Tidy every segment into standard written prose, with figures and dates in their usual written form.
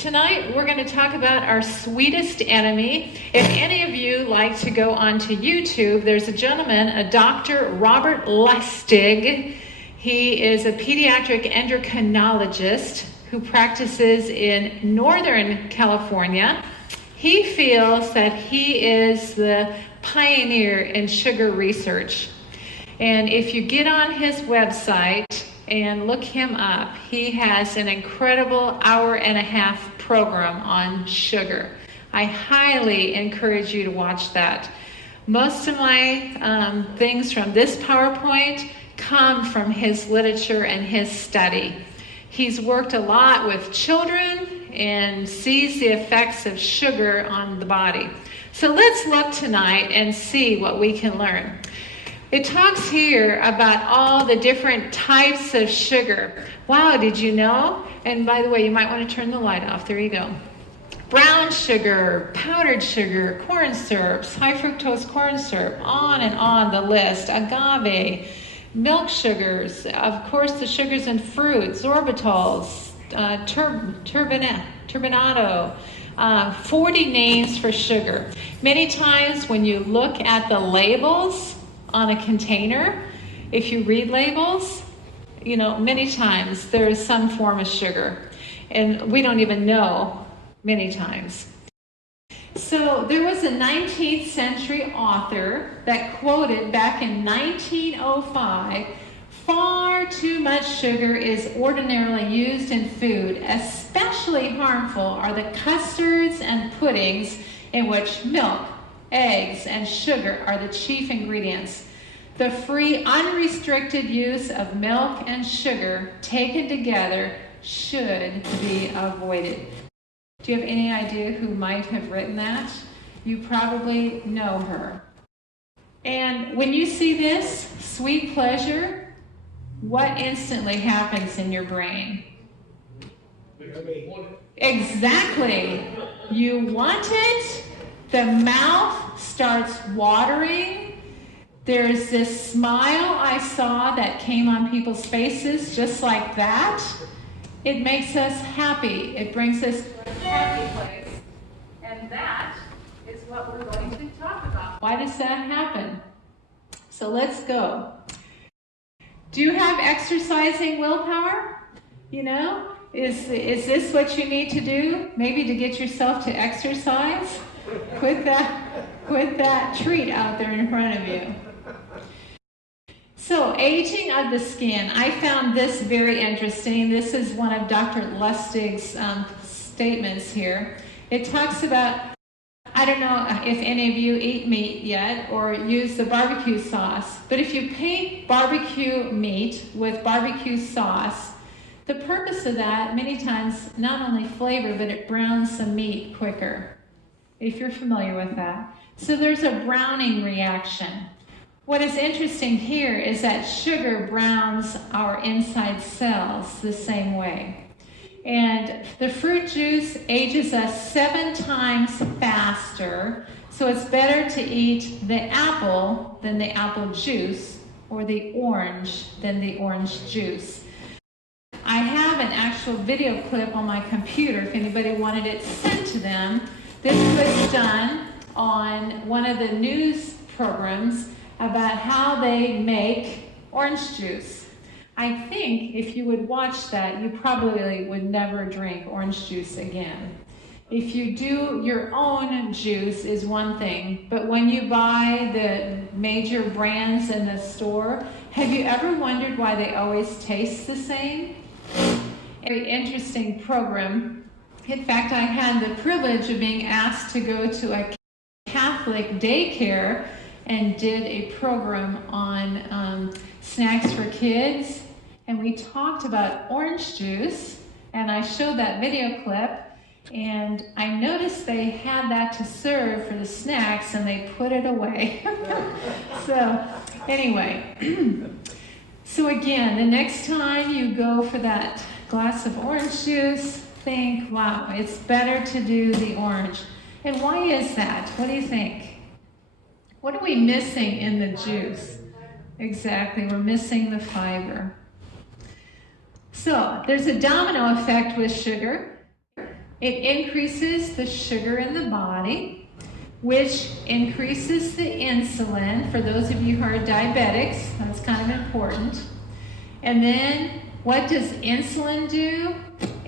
Tonight we're going to talk about our sweetest enemy. If any of you like to go onto YouTube, there's a gentleman, a Dr. Robert Lustig. He is a pediatric endocrinologist who practices in Northern California. He feels that he is the pioneer in sugar research. And if you get on his website and look him up, he has an incredible hour-and-a-half program on sugar. I highly encourage you to watch that. Most of my things from this PowerPoint come from his literature and his study. He's worked a lot with children and sees the effects of sugar on the body. So let's look tonight and see what we can learn. It talks here about all the different types of sugar. Wow, did you know? And by the way, you might want to turn the light off. There you go. Brown sugar, powdered sugar, corn syrups, high fructose corn syrup, on and on the list. Agave, milk sugars, of course the sugars in fruit, sorbitols, turbinado, 40 names for sugar. Many times when you look at the labels on a container, if you read labels, you know, many times there is some form of sugar, and we don't even know many times. So there was a 19th century author that quoted back in 1905, "Far too much sugar is ordinarily used in food. Especially harmful are the custards and puddings in which milk, eggs, and sugar are the chief ingredients. The free, unrestricted use of milk and sugar taken together should be avoided." Do you have any idea who might have written that? You probably know her. And when you see this, sweet pleasure, what instantly happens in your brain? Exactly. You want it. The mouth starts watering. There's this smile I saw that came on people's faces just like that. It makes us happy. It brings us to a happy place. And that is what we're going to talk about. Why does that happen? So let's go. Do you have exercising willpower? You know, is this what you need to do? Maybe to get yourself to exercise? Put that treat out there in front of you. So, aging of the skin. I found this very interesting. This is one of Dr. Lustig's statements here. It talks about, I don't know if any of you eat meat yet or use the barbecue sauce, but if you paint barbecue meat with barbecue sauce, the purpose of that, many times, not only flavor, but it browns some meat quicker, if you're familiar with that. So there's a browning reaction. What is interesting here is that sugar browns our inside cells the same way. And the fruit juice ages us 7 times faster, so it's better to eat the apple than the apple juice, or the orange than the orange juice. I have an actual video clip on my computer if anybody wanted it sent to them. This was done on one of the news programs about how they make orange juice. I think if you would watch that, you probably would never drink orange juice again. If you do your own juice is one thing, but when you buy the major brands in the store, have you ever wondered why they always taste the same? A very interesting program. In fact, I had the privilege of being asked to go to a Catholic daycare and did a program on snacks for kids, and we talked about orange juice, and I showed that video clip, and I noticed they had that to serve for the snacks, and they put it away. So anyway, so again, the next time you go for that glass of orange juice, think, wow, it's better to do the orange. And why is that? What do you think? What are we missing in the juice? Exactly, we're missing the fiber. So there's a domino effect with sugar. It increases the sugar in the body, which increases the insulin. For those of you who are diabetics, that's kind of important. And then what does insulin do?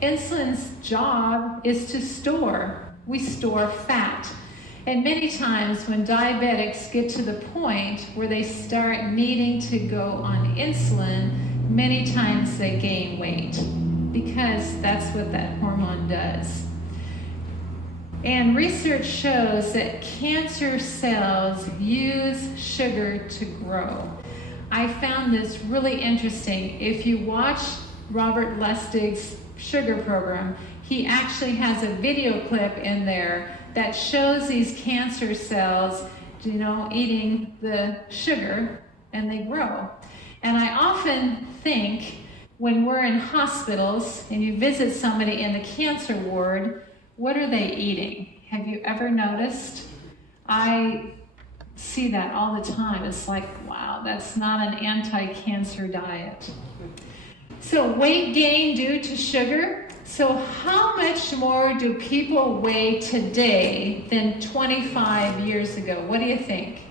Insulin's job is to store. We store fat. And many times when diabetics get to the point where they start needing to go on insulin, many times they gain weight because that's what that hormone does. And research shows that cancer cells use sugar to grow. I found this really interesting. If you watch Robert Lustig's sugar program, he actually has a video clip in there that shows these cancer cells, eating the sugar, and they grow. And I often think when we're in hospitals and you visit somebody in the cancer ward, what are they eating? Have you ever noticed? I see that all the time. It's like, wow, that's not an anti-cancer diet. So weight gain due to sugar. So how much more do people weigh today than 25 years ago? What do you think?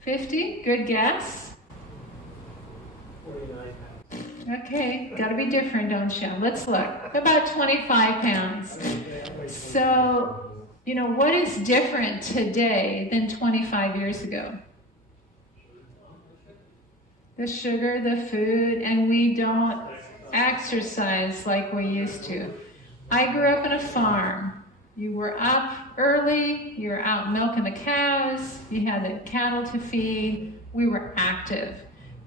50? Good guess. 49 pounds. Okay, got to be different, don't you? Let's look. About 25 pounds. So, what is different today than 25 years ago? The sugar, the food, and we don't exercise like we used to. I grew up on a farm. You were up early, you were out milking the cows, you had the cattle to feed, we were active.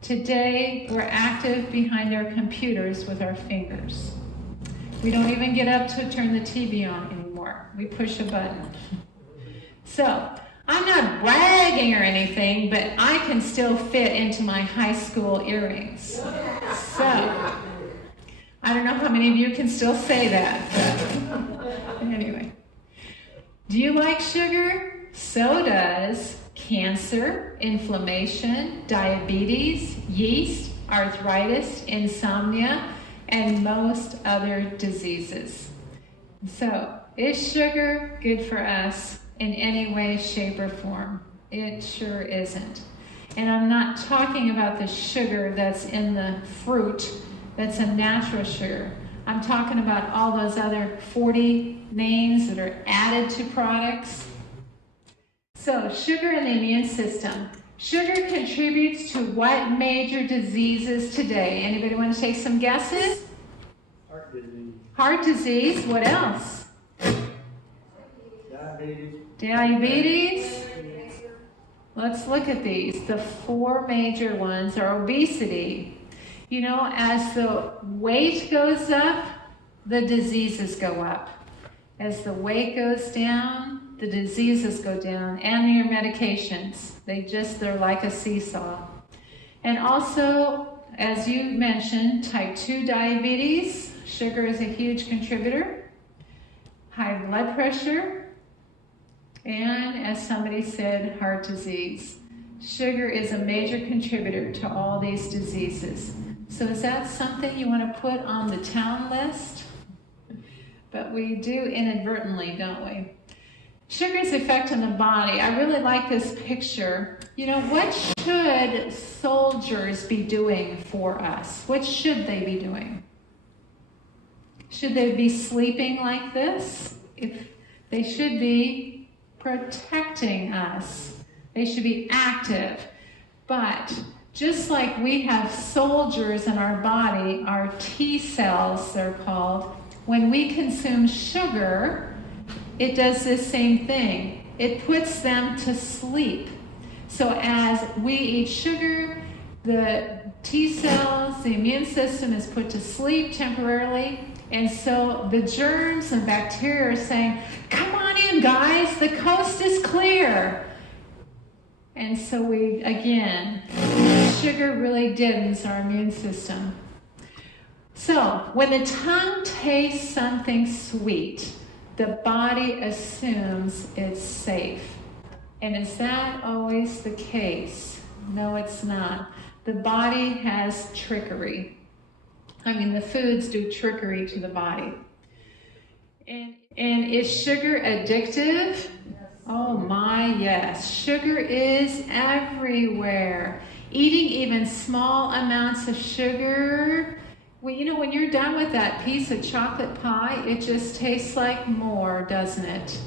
Today, we're active behind our computers with our fingers. We don't even get up to turn the TV on anymore. We push a button. So, I'm not bragging or anything, but I can still fit into my high school earrings. So, I don't know how many of you can still say that, but anyway. Do you like sugar? So does cancer, inflammation, diabetes, yeast, arthritis, insomnia, and most other diseases. So, is sugar good for us in any way, shape, or form? It sure isn't. And I'm not talking about the sugar that's in the fruit, that's a natural sugar. I'm talking about all those other 40 names that are added to products. So, sugar in the immune system. Sugar contributes to what major diseases today? Anybody want to take some guesses? Heart disease. Heart disease. What else? Diabetes. Let's look at these. The 4 major ones are obesity. As the weight goes up, the diseases go up. As the weight goes down, the diseases go down, and your medications. They're like a seesaw. And also, as you mentioned, type 2 diabetes. Sugar is a huge contributor. High blood pressure. And as somebody said, heart disease. Sugar is a major contributor to all these diseases. So is that something you want to put on the town list? But we do inadvertently, don't we? Sugar's effect on the body. I really like this picture. What should soldiers be doing for us? What should they be doing? Should they be sleeping like this? If they should be protecting us. They should be active. But just like we have soldiers in our body, our T cells, they're called, when we consume sugar, it does this same thing. It puts them to sleep. So as we eat sugar, the T cells, the immune system is put to sleep temporarily. And so the germs and bacteria are saying, come on in, guys, the coast is clear. And so sugar really deadens our immune system. So when the tongue tastes something sweet, the body assumes it's safe. And is that always the case? No, it's not. The body has trickery. The foods do trickery to the body. And is sugar addictive? Oh my, yes. Sugar is everywhere. Eating even small amounts of sugar, well, when you're done with that piece of chocolate pie, it just tastes like more, doesn't it?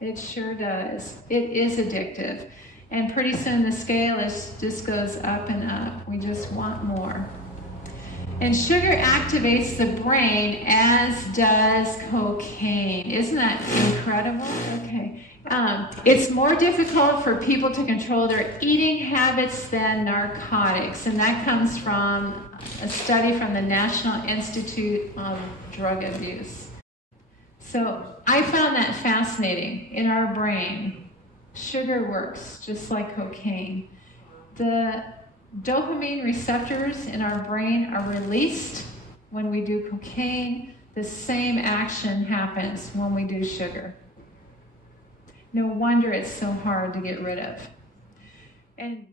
It sure does. It is addictive. And pretty soon the scale just goes up and up. We just want more. And sugar activates the brain, as does cocaine. Isn't that incredible? Okay. It's more difficult for people to control their eating habits than narcotics. And that comes from a study from the National Institute on Drug Abuse. So I found that fascinating. In our brain, sugar works just like cocaine. The dopamine receptors in our brain are released when we do cocaine. The same action happens when we do sugar. No wonder it's so hard to get rid of. And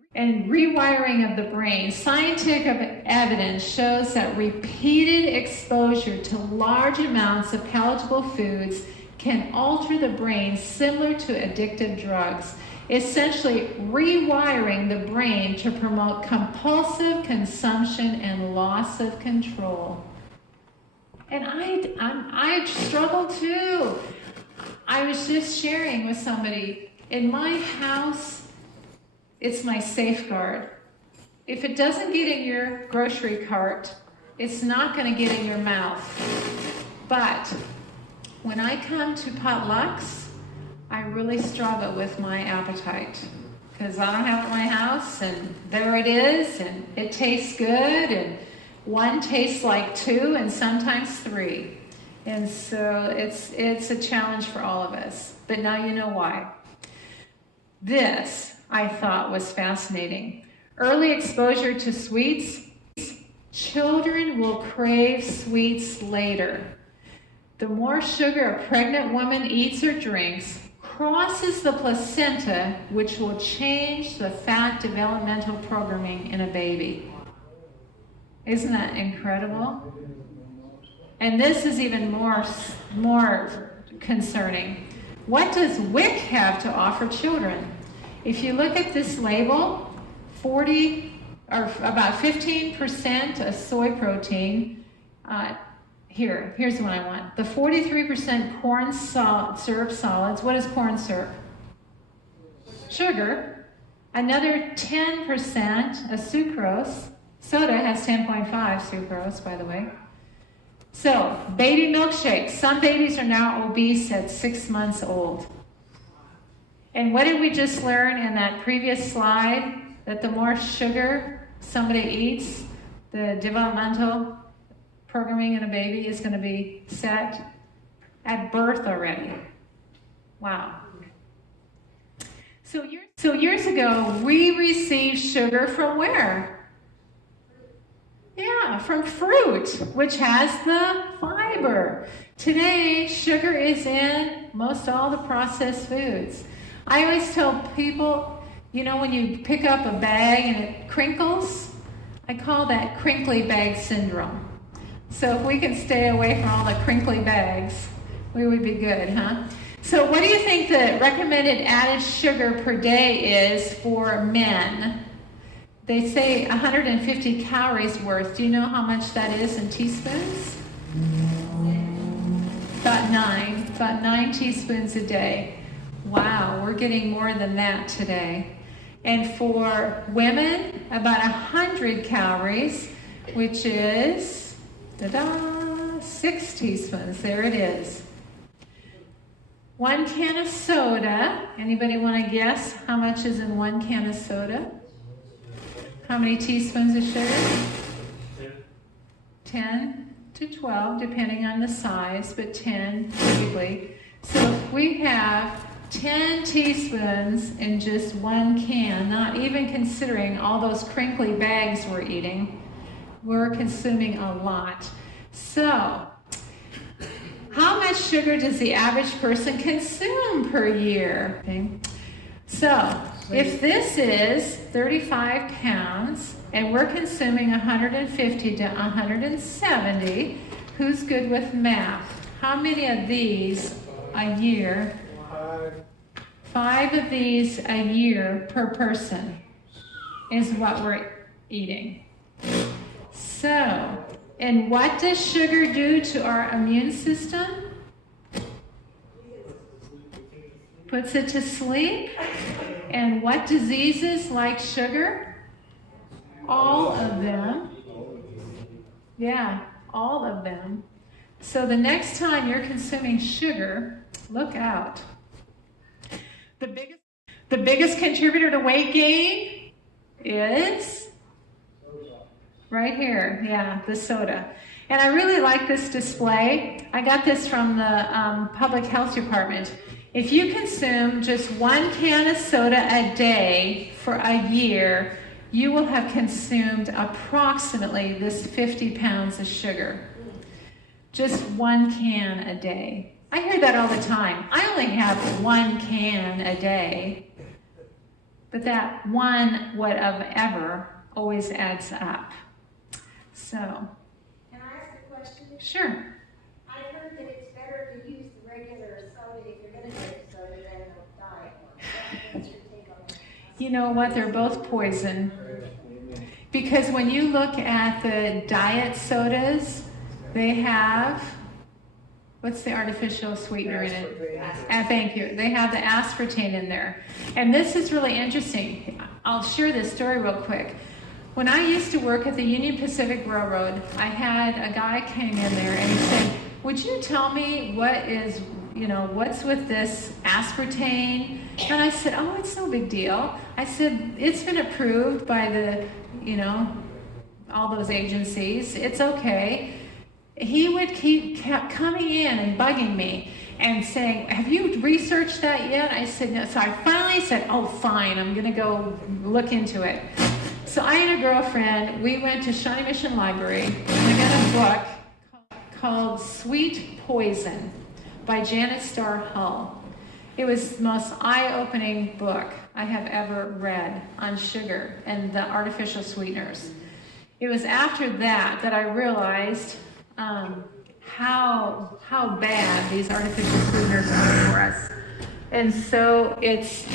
rewiring of the brain. Scientific evidence shows that repeated exposure to large amounts of palatable foods can alter the brain similar to addictive drugs, essentially rewiring the brain to promote compulsive consumption and loss of control. And I struggle too. I was just sharing with somebody, in my house, it's my safeguard. If it doesn't get in your grocery cart, it's not going to get in your mouth. But when I come to potlucks, I really struggle with my appetite because I don't have it in my house, and there it is, and it tastes good, and one tastes like two and sometimes three. And so it's a challenge for all of us. But now you know why. This, I thought, was fascinating. Early exposure to sweets. Children will crave sweets later. The more sugar a pregnant woman eats or drinks crosses the placenta, which will change the fat developmental programming in a baby. Isn't that incredible? And this is even more concerning. What does WIC have to offer children? If you look at this label, about 15% of soy protein. Here's the one I want. The 43% corn syrup solids. What is corn syrup? Sugar. Another 10% of sucrose. Soda has 10.5 sucrose, by the way. So, baby milkshakes. Some babies are now obese at 6 months old. And what did we just learn in that previous slide? That the more sugar somebody eats, the developmental programming in a baby is going to be set at birth already. Wow. So years ago, we received sugar from where? Yeah, from fruit, which has the fiber. Today, sugar is in most all the processed foods. I always tell people, when you pick up a bag and it crinkles, I call that crinkly bag syndrome. So if we can stay away from all the crinkly bags, we would be good, huh? So what do you think the recommended added sugar per day is for men? They say 150 calories worth. Do you know how much that is in teaspoons? About 9 teaspoons a day. Wow, we're getting more than that today. And for women, about 100 calories, which is 6 teaspoons. There it is. 1 can of soda. Anybody want to guess how much is in 1 can of soda? How many teaspoons of sugar? 10 to 12, depending on the size, but 10 typically. So if we have 10 teaspoons in just 1 can, not even considering all those crinkly bags we're eating, we're consuming a lot. So, how much sugar does the average person consume per year? Okay. So, if this is 35 pounds and we're consuming 150 to 170, who's good with math? how many of these a year? 5 of these a year per person is what we're eating. So, and what does sugar do to our immune system? Puts it to sleep. And what diseases like sugar? All of them. Yeah, all of them. So the next time you're consuming sugar, look out. The biggest contributor to weight gain is right here. Yeah, the soda. And I really like this display. I got this from the public health department. If you consume just 1 can of soda a day for a year, you will have consumed approximately this 50 pounds of sugar. Just 1 can a day. I hear that all the time. I only have 1 can a day. But that one whatever always adds up. So. Can I ask a question? Sure. I heard that it's better to use the regular soda if you're going to drink soda than the diet one. What's your take on that? You know what? They're both poison. Because when you look at the diet sodas, they have, what's the artificial sweetener in it? Thank you. They have the aspartame in there. And this is really interesting. I'll share this story real quick. When I used to work at the Union Pacific Railroad, I had a guy came in there and he said, would you tell me what's with this aspartame? And I said, oh, it's no big deal. I said, it's been approved by the, all those agencies. It's okay. He would kept coming in and bugging me and saying, have you researched that yet? I said, no. So I finally said, oh, fine, I'm going to go look into it. So I and a girlfriend, we went to Shawnee Mission Library, and I got a book called Sweet Poison by Janet Starr Hull. It was the most eye-opening book I have ever read on sugar and the artificial sweeteners. It was after that I realized how bad these artificial sweeteners are for us. And so it's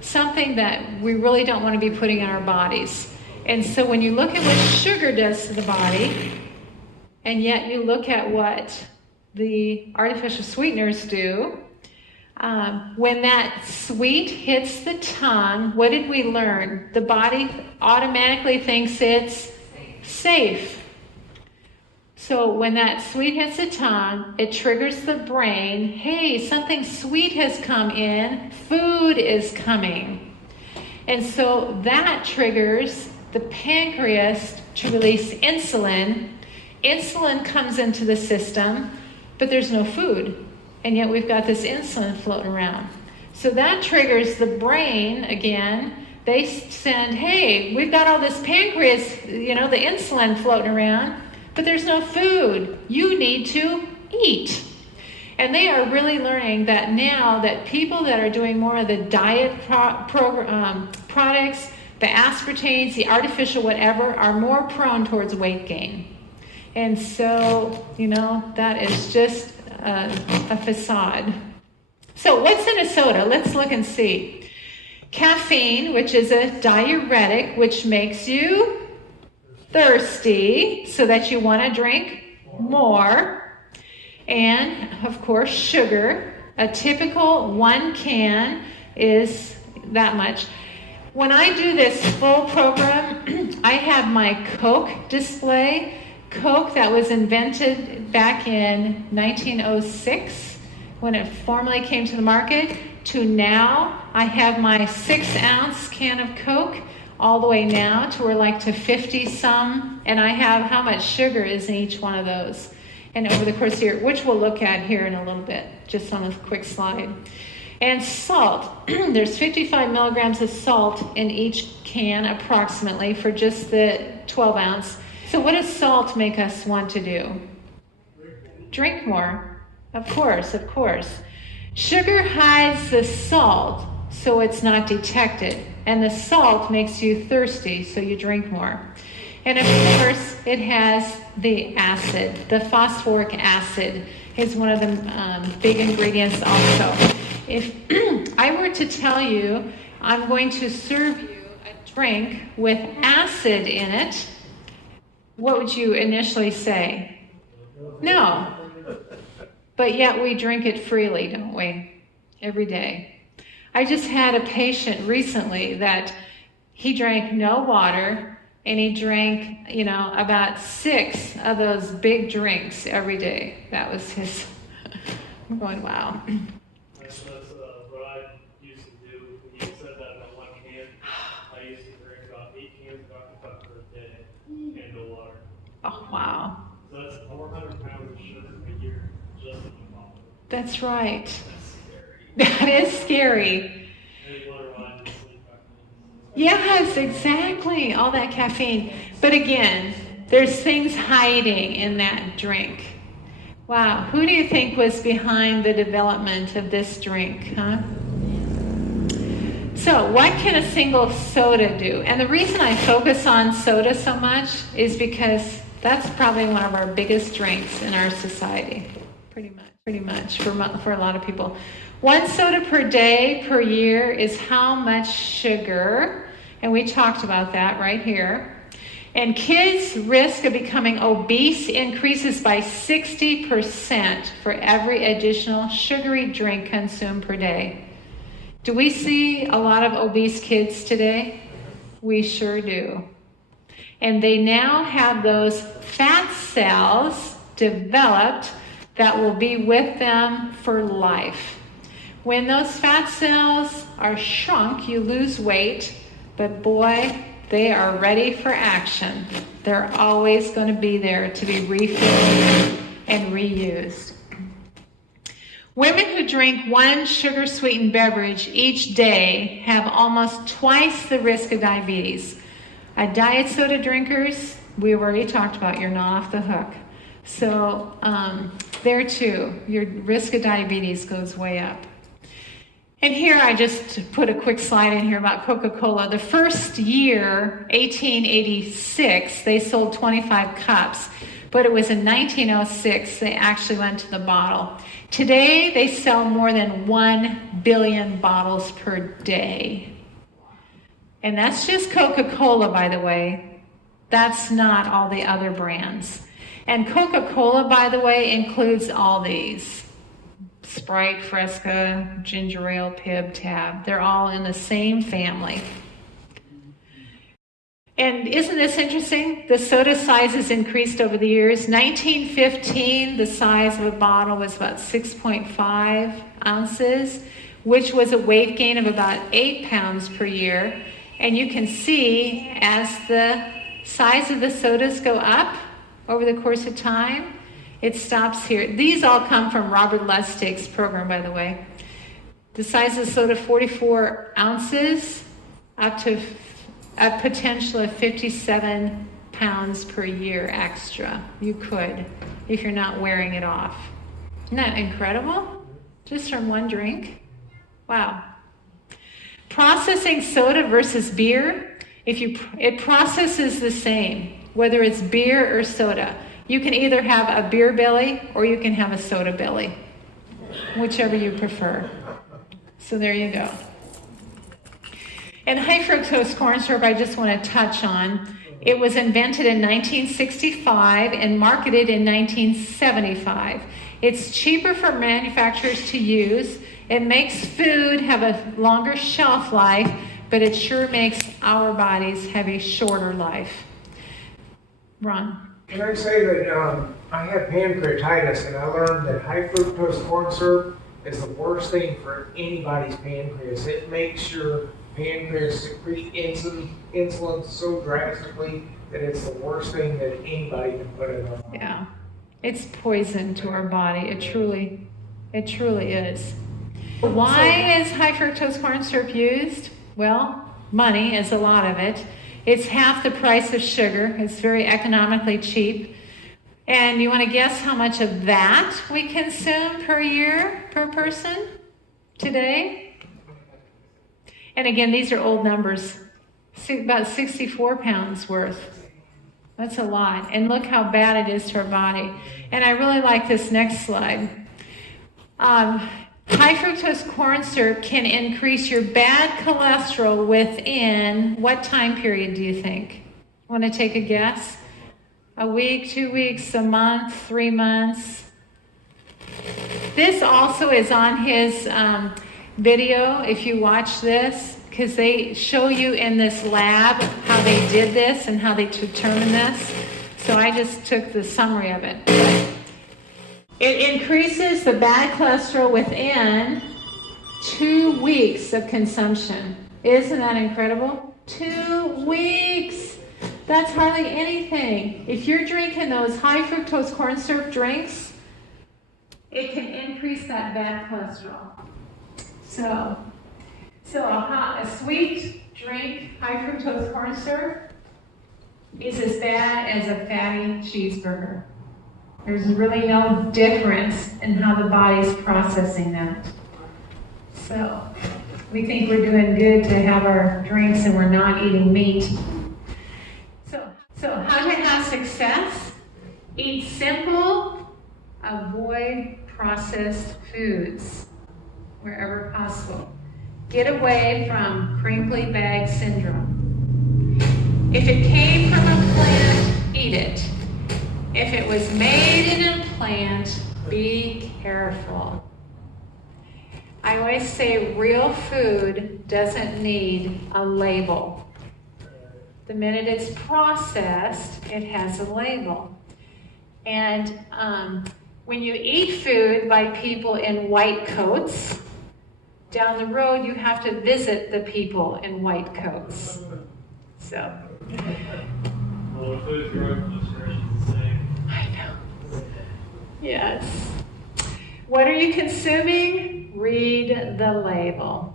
something that we really don't want to be putting in our bodies. And so when you look at what sugar does to the body, and yet you look at what the artificial sweeteners do, when that sweet hits the tongue, what did we learn? The body automatically thinks it's safe. So when that sweet hits the tongue, it triggers the brain, hey, something sweet has come in, food is coming. And so that triggers the pancreas to release insulin. Insulin comes into the system, but there's no food. And yet we've got this insulin floating around. So that triggers the brain again. They send, hey, we've got all this pancreas, the insulin floating around, but there's no food. You need to eat. And they are really learning that now that people that are doing more of the diet products, the aspartames, the artificial whatever, are more prone towards weight gain. And so, that is just a facade. So what's in a soda? Let's look and see. Caffeine, which is a diuretic, which makes you thirsty so that you want to drink more. And of course, sugar. A typical 1 can is that much. When I do this full program, I have my Coke display. Coke that was invented back in 1906 when it formally came to the market, to now I have my 6-ounce can of Coke all the way now to we're like to 50 some, and I have how much sugar is in each one of those. And over the course of the year, which we'll look at here in a little bit, just on a quick slide. And salt, there's 55 milligrams of salt in each can approximately for just the 12 ounce. So what does salt make us want to do? Drink more. Of course. Sugar hides the salt so it's not detected. And the salt makes you thirsty, so you drink more. And of course, it has the acid. The phosphoric acid is one of the big ingredients also. If I were to tell you, I'm going to serve you a drink with acid in it, what would you initially say? No. But yet we drink it freely, don't we? Every day. I just had a patient recently that he drank no water, and he drank, about 6 of those big drinks every day. That was his. I'm going, wow. That's what I used to do. When you said that about 1 can, I used to drink about 8 cans of Dr. Pepper a day and no water. Oh, wow. So that's 400 pounds of sugar a year just in the bottle. That's right. That's scary. That is scary. And you wonder why I just sleep back then. Yes, exactly. All that caffeine. But again, there's things hiding in that drink. Wow. Who do you think was behind the development of this drink, huh? So, what can a single soda do? And the reason I focus on soda so much is because that's probably one of our biggest drinks in our society. Pretty much for a lot of people. 1 soda per day, per year is how much sugar, and we talked about that right here. And kids' risk of becoming obese increases by 60% for every additional sugary drink consumed per day. Do we see a lot of obese kids today? We sure do. And they now have those fat cells developed that will be with them for life. When those fat cells are shrunk, you lose weight, but boy, they are ready for action. They're always going to be there to be refilled and reused. Women who drink 1 sugar-sweetened beverage each day have almost twice the risk of diabetes. Diet soda drinkers, we've already talked about, you're not off the hook. So there too, your risk of diabetes goes way up. And here I just put a quick slide in here about Coca-Cola. The first year, 1886, they sold 25 cups. But it was in 1906 they actually went to the bottle. Today they sell more than 1 billion bottles per day. And that's just Coca-Cola, by the way. That's not all the other brands. And Coca-Cola, by the way, includes all these. Sprite, Fresca, ginger ale, Pib, Tab. They're all in the same family. And isn't this interesting? The soda sizes increased over the years. 1915, the size of a bottle was about 6.5 ounces, which was a weight gain of about 8 pounds per year. And you can see as the size of the sodas go up over the course of time, it stops here. These all come from Robert Lustig's program, by the way. The size of the soda, 44 ounces, up to a potential of 57 pounds per year extra. You could, if you're not wearing it off. Isn't that incredible? Just from 1 drink? Wow. Processing soda versus beer, it processes the same, whether it's beer or soda. You can either have a beer belly or you can have a soda belly, whichever you prefer. So there you go. And high fructose corn syrup, I just want to touch on. It was invented in 1965 and marketed in 1975. It's cheaper for manufacturers to use. It makes food have a longer shelf life, but it sure makes our bodies have a shorter life. Ron? Can I say that I had pancreatitis, and I learned that high fructose corn syrup is the worst thing for anybody's pancreas. It makes your pancreas secrete insulin so drastically that it's the worst thing that anybody can put in their body. Yeah, it's poison to our body. It truly is. Why is high fructose corn syrup used? Well, money is a lot of it. It's half the price of sugar. It's very economically cheap. And you want to guess how much of that we consume per year, per person today? And again, these are old numbers. About 64 pounds worth. That's a lot. And look how bad it is to our body. And I really like this next slide. High fructose corn syrup can increase your bad cholesterol within what time period do you think? Want to take a guess? A week, 2 weeks, a month, 3 months? This also is on his video, if you watch this, because they show you in this lab how they did this and how they determined this. So I just took the summary of it. It increases the bad cholesterol within 2 weeks of consumption. Isn't that incredible? 2 weeks! That's hardly anything. If you're drinking those high fructose corn syrup drinks, it can increase that bad cholesterol. So a sweet drink, high fructose corn syrup, is as bad as a fatty cheeseburger. There's really no difference in how the body's processing that. So we think we're doing good to have our drinks and we're not eating meat. So how to have success? Eat simple, avoid processed foods wherever possible. Get away from crinkly bag syndrome. If it came from a plant, eat it. If it was made in a plant, be careful. I always say real food doesn't need a label. The minute it's processed, it has a label. And when you eat food by people in white coats, down the road you have to visit the people in white coats. So. Well, the food growth illustration is the same. I know. Yes. What are you consuming? Read the label.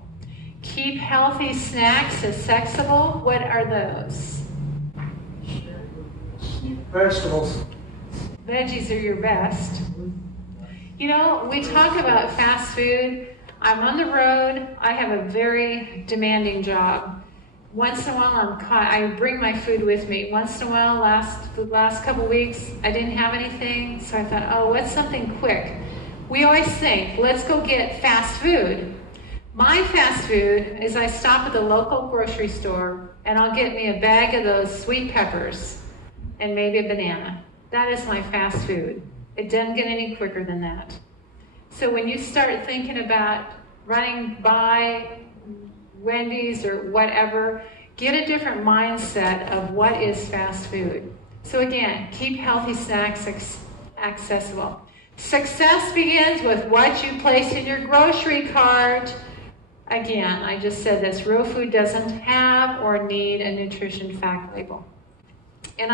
Keep healthy snacks accessible. What are those? Vegetables. Veggies are your best. You know, we talk about fast food. I'm on the road. I have a very demanding job. Once in a while, I bring my food with me. Once in a while, the last couple weeks, I didn't have anything, so I thought, oh, what's something quick? We always think, let's go get fast food. My fast food is I stop at the local grocery store, and I'll get me a bag of those sweet peppers and maybe a banana. That is my fast food. It doesn't get any quicker than that. So when you start thinking about running by Wendy's or whatever, get a different mindset of what is fast food. So again, keep healthy snacks accessible. Success begins with what you place in your grocery cart. Again, I just said this, real food doesn't have or need a nutrition fact label. And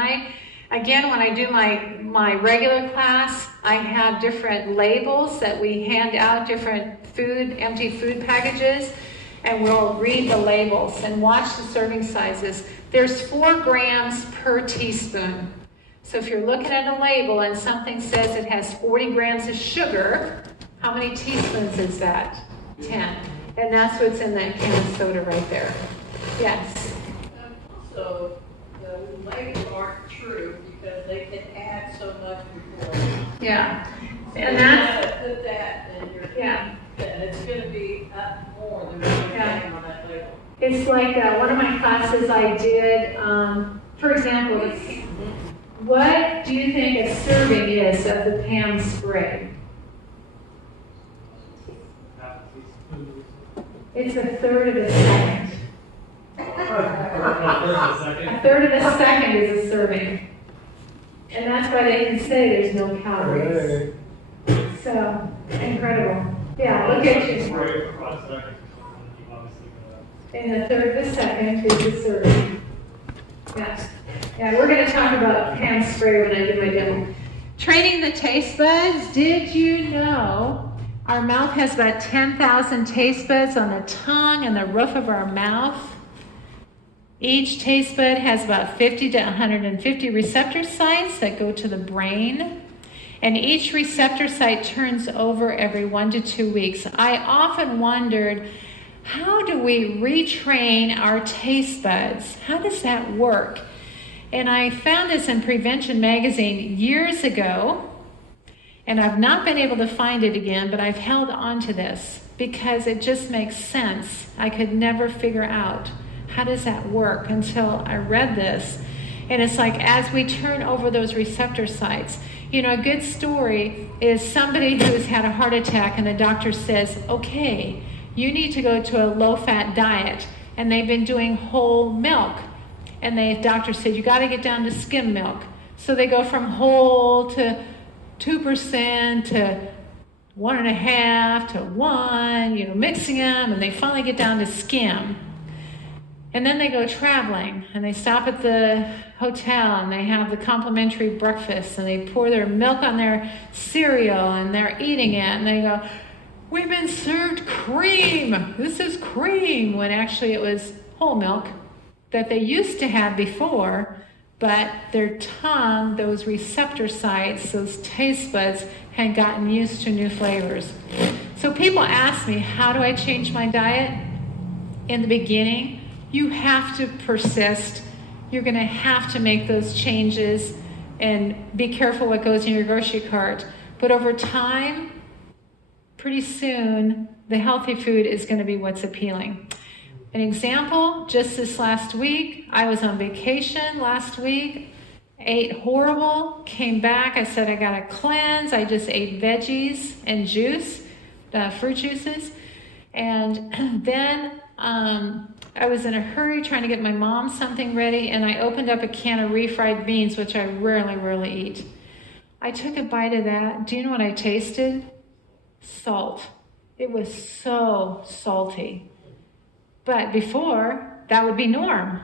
again, when I do my regular class, I have different labels that we hand out, different empty food packages, and we'll read the labels and watch the serving sizes. There's 4 grams per teaspoon. So if you're looking at a label and something says it has 40 grams of sugar, how many teaspoons is that? 10. And that's what's in that can of soda right there. Yes? Also, the labels aren't true because they can add so much before. Yeah. And You that's, gotta put that in your, yeah. and it's gonna be up more than what you're Yeah. getting on that label. It's like one of my classes I did, for example, what do you think a serving is of the Pam spray? Half a teaspoon. It's a third of a second. A second. A third of a second is a serving. And that's why they can say there's no calories. So, incredible. Yeah, look at you. Spray for 5 seconds or something, you obviously know. And a third of a second is a serving. Yeah. Yeah, we're going to talk about Pam spray when I do my demo. Training the taste buds. Did you know our mouth has about 10,000 taste buds on the tongue and the roof of our mouth? Each taste bud has about 50 to 150 receptor sites that go to the brain. And each receptor site turns over every 1 to 2 weeks. I often wondered, how do we retrain our taste buds? How does that work? And I found this in Prevention Magazine years ago, and I've not been able to find it again, but I've held on to this because it just makes sense. I could never figure out how does that work until I read this. And it's like as we turn over those receptor sites, you know, a good story is somebody who's had a heart attack and the doctor says, okay, you need to go to a low-fat diet. And they've been doing whole milk. And the doctor said, you got to get down to skim milk. So they go from whole to 2% to 1.5 to 1, you know, mixing them, and they finally get down to skim. And then they go traveling, and they stop at the hotel, and they have the complimentary breakfast, and they pour their milk on their cereal, and they're eating it, and they go, we've been served cream. This is cream, when actually it was whole milk that they used to have before, but their tongue, those receptor sites, those taste buds, had gotten used to new flavors. So people ask me, how do I change my diet? In the beginning, you have to persist. You're going to have to make those changes and be careful what goes in your grocery cart. But over time, pretty soon, the healthy food is going to be what's appealing. An example, just this last week, I was on vacation last week, ate horrible, came back, I said I got to cleanse, I just ate veggies and juice, fruit juices, and then I was in a hurry trying to get my mom something ready, and I opened up a can of refried beans, which I rarely eat. I took a bite of that. Do you know what I tasted? Salt. It was so salty. But before, that would be norm.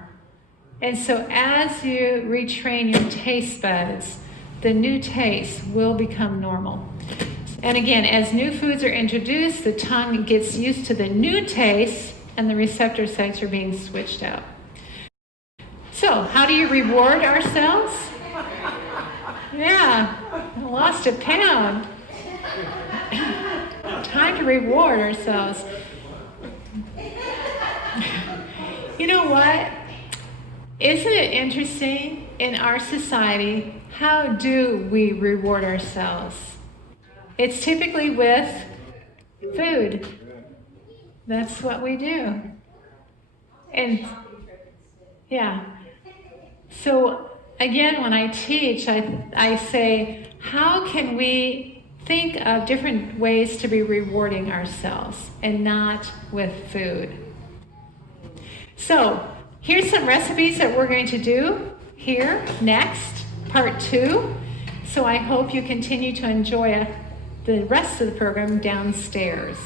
And so as you retrain your taste buds, the new taste will become normal. And again, as new foods are introduced, the tongue gets used to the new taste, and the receptor sites are being switched out. So, how do you reward ourselves? Yeah, I lost a pound. Time to reward ourselves. You know what? Isn't it interesting in our society, how do we reward ourselves? It's typically with food. That's what we do. And yeah. So again, when I teach, I say, how can we think of different ways to be rewarding ourselves and not with food? So here's some recipes that we're going to do here next, part 2. So I hope you continue to enjoy the rest of the program downstairs.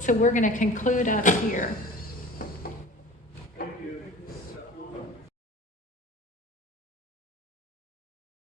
So we're going to conclude up here.